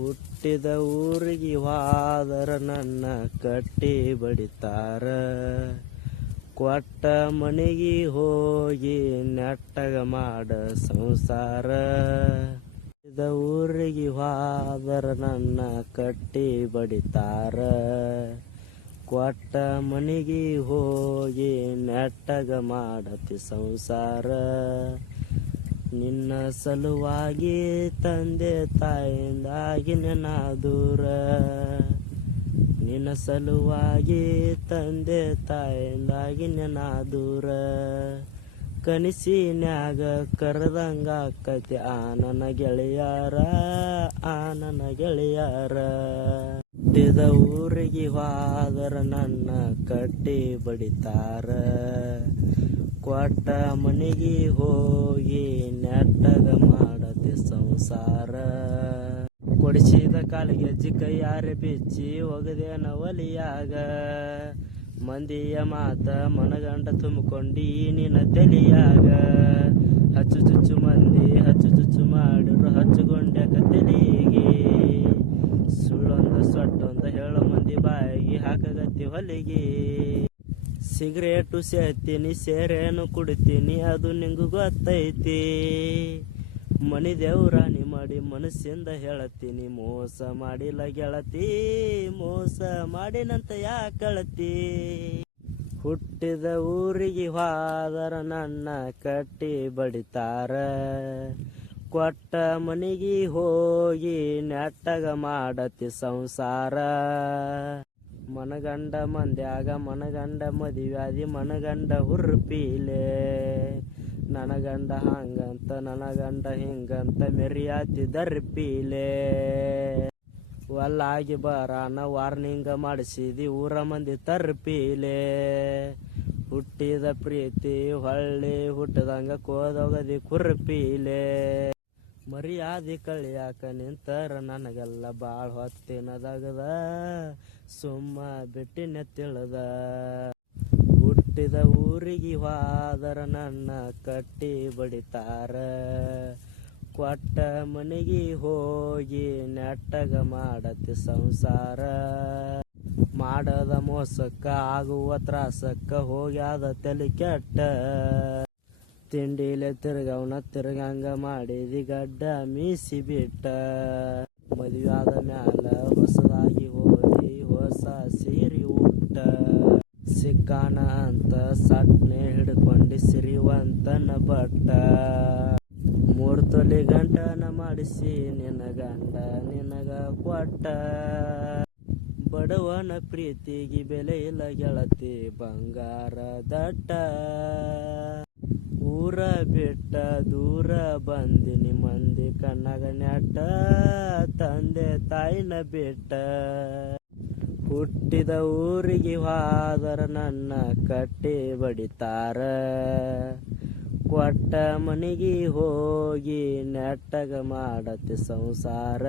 ಹುಟ್ಟಿದ ಊರಿಗೆ ಹೋದರ ನನ್ನ ಕಟ್ಟಿ ಬಡಿತಾರ. ಕೊಟ್ಟ ಮನೆಗೆ ಹೋಗಿ ನೆಟ್ಟಗ ಮಾಡ ಸಂಸಾರ. ಹುಟ್ಟಿದ ಊರಿಗೆ ಹೋದರ ನನ್ನ ಕಟ್ಟಿ ಬಡಿತಾರ. ಕೊಟ್ಟ ಮನೆಗೆ ಹೋಗಿ ನೆಟ್ಟಗ ಮಾಡತಿ ಸಂಸಾರ. ನಿನ್ನ ಸಲುವಾಗಿ ತಂದೆ ತಾಯಿಂದಾಗಿನ ನಾ ದೂರ. ನಿನ್ನ ಸಲುವಾಗಿ ತಂದೆ ತಾಯಿಂದಾಗಿನ ನಾ ದೂರ. ಕನಸಿನ್ಯಾಗ ಕರೆದಂಗ ಆಕತಿ ಆ ನನ್ನ ಗೆಳೆಯಾರ, ಆ ನನ್ನ ಗೆಳೆಯಾರ. ಹುಟ್ಟಿದ ಊರಿಗೆ ಹೋದರ ನನ್ನ ಕಟ್ಟಿ ಬಡಿತಾರ. ಕೊಟ್ಟ ಮನೆಗೆ ಹೋಗಿ ನೆಟ್ಟಗ ಮಾಡತಿ ಸಂಸಾರ. ಕೊಡಿಸಿದ ಕಾಲಿಗೆ ಕೈಯಾರೆ ಬಿಚ್ಚಿ ಒಗದೇನ ಒಲಿಯಾಗ. ಮಂದಿಯ ಮಾತ ಮನಗಂಡ ತುಂಬಿಕೊಂಡಿ ನಿನ್ನ ತಲಿಯಾಗ. ಹಚ್ಚು ಚುಚ್ಚು ಮಂದಿ ಹಚ್ಚು ಚುಚ್ಚು ಮಾಡಿರು ಹಚ್ಚುಗೊಂಡ್ಯಾಕ ತಲಿಗೆ. ಸುಳ್ಳೊಂದ ಸೊಟ್ಟೊಂದ ಹೇಳೋ ಮಂದಿ ಬಾಯಿಗೆ ಹಾಕಗತ್ತಿ ಹೊಲಿಗೆ. ಸಿಗರೇಟು ಸೇತೀನಿ ಸೇರೇನು ಕುಡಿತೀನಿ ಅದು ನಿಂಗೂ ಗೊತ್ತೈತಿ. ಮನಿ ದೇವ್ರಾಣಿ ಮಾಡಿ ಮನಸ್ಸಿಂದ ಹೇಳತ್ತೀನಿ. ಮೋಸ ಮಾಡಿಲ್ಲ ಗೆಳತಿ, ಮೋಸ ಮಾಡಿನಂತ ಯಾಕಳತಿ. ಹುಟ್ಟಿದ ಊರಿಗೆ ಹೋದರ ನನ್ನ ಕಟ್ಟಿ ಬಡಿತಾರ. ಕೊಟ್ಟ ಮನೆಗೆ ಹೋಗಿ ನೆಟ್ಟಗ ಮಾಡತಿ ಸಂಸಾರ. ಮನಗಂಡ ಮಂದ್ಯಾಗ ಮನಗಂಡ ಮದುವ್ಯಾದಿ ಮನಗಂಡ ಹುರ್ಪೀಲೆ. ನನಗಂಡ ಹಂಗಂತ ನನಗಂಡ ಹಿಂಗಂತ ಮೆರಿಯಾತಿ ದರ್ಪೀಲೆ. ಒಲ್ಲಾಗಿ ಬರಾನ ವಾರ್ನಿಂಗ ಮಾಡಿಸಿದಿ ಊರ ಮಂದಿ ತರ್ಪೀಲೆ. ಹುಟ್ಟಿದ ಪ್ರೀತಿ ಹೊಳ್ಳಿ ಹುಟ್ಟದಂಗ ಕೋದೋಗದಿ ಕುರ್ಪೀಲೆ. ಮರ್ಯಾದಿ ಕಳಿಯಾಕ ನಿಂತರ ನನಗೆಲ್ಲ ಬಾಳ ಹೊತ್ತಿನದಾಗದ. ಸುಮ್ಮ ಬಿಟ್ಟಿನ ತಿಳಿದ. ಹುಟ್ಟಿದ ಊರಿಗೆ ಹೋದರ ನನ್ನ ಕಟ್ಟಿ ಬಡಿತಾರ. ಕೊಟ್ಟ ಮನೆಗೆ ಹೋಗಿ ನೆಟ್ಟಗ ಮಾಡತಿ ಸಂಸಾರ. ಮಾಡದ ಮೋಸಕ್ಕ ಆಗುವ ತ್ರಾಸಕ್ಕ ಹೋಗ್ಯಾದ ತಲೆ ಕೆಟ್ಟ. ತಿಂಡಿಲೆ ತಿರ್ಗವನ ತಿರ್ಗಂಗ ಮಾಡಿದಿ ಗಡ್ಡ ಮೀಸಿ ಬಿಟ್ಟ. ಮದುವ್ಯಾದ ಮ್ಯಾಲ ಹೊಸದಾಗಿ ಹೋದಿ ಹೊಸ ಸೀರಿ ಉಟ್ಟ. ಸಿಕ್ಕಾನ ಅಂತ ಸಟ್ನೆ ಹಿಡ್ಕೊಂಡಿ ಸಿರಿವಂತನ ಬಟ್ಟ. 3 ತೊಲಿ ಗಂಟನ ಮಾಡಿಸಿ ನಿನ್ನ ಗಂಡ ನಿನಗ ಕೊಟ್ಟ. ಬಡವನ ಪ್ರೀತಿಗೆ ಬೆಲೆ ಇಲ್ಲ ಗೆಳತಿ ಬಂಗಾರ ದಟ್ಟ. ಊರ ಬಿಟ್ಟ ದೂರ ಬಂದಿನಿ ಮಂದಿ ಕಣ್ಣಾಗ ನೆಟ್ಟ. ತಂದೆ ತಾಯಿನ ಬಿಟ್ಟ. ಹುಟ್ಟಿದ ಊರಿಗೆ ಹೋದರ ನನ್ನ ಕಟ್ಟಿ ಬಡಿತಾರ. ಕೊಟ್ಟ ಮನೆಗೆ ಹೋಗಿ ನೆಟ್ಟಗ ಮಾಡತಿ ಸಂಸಾರ.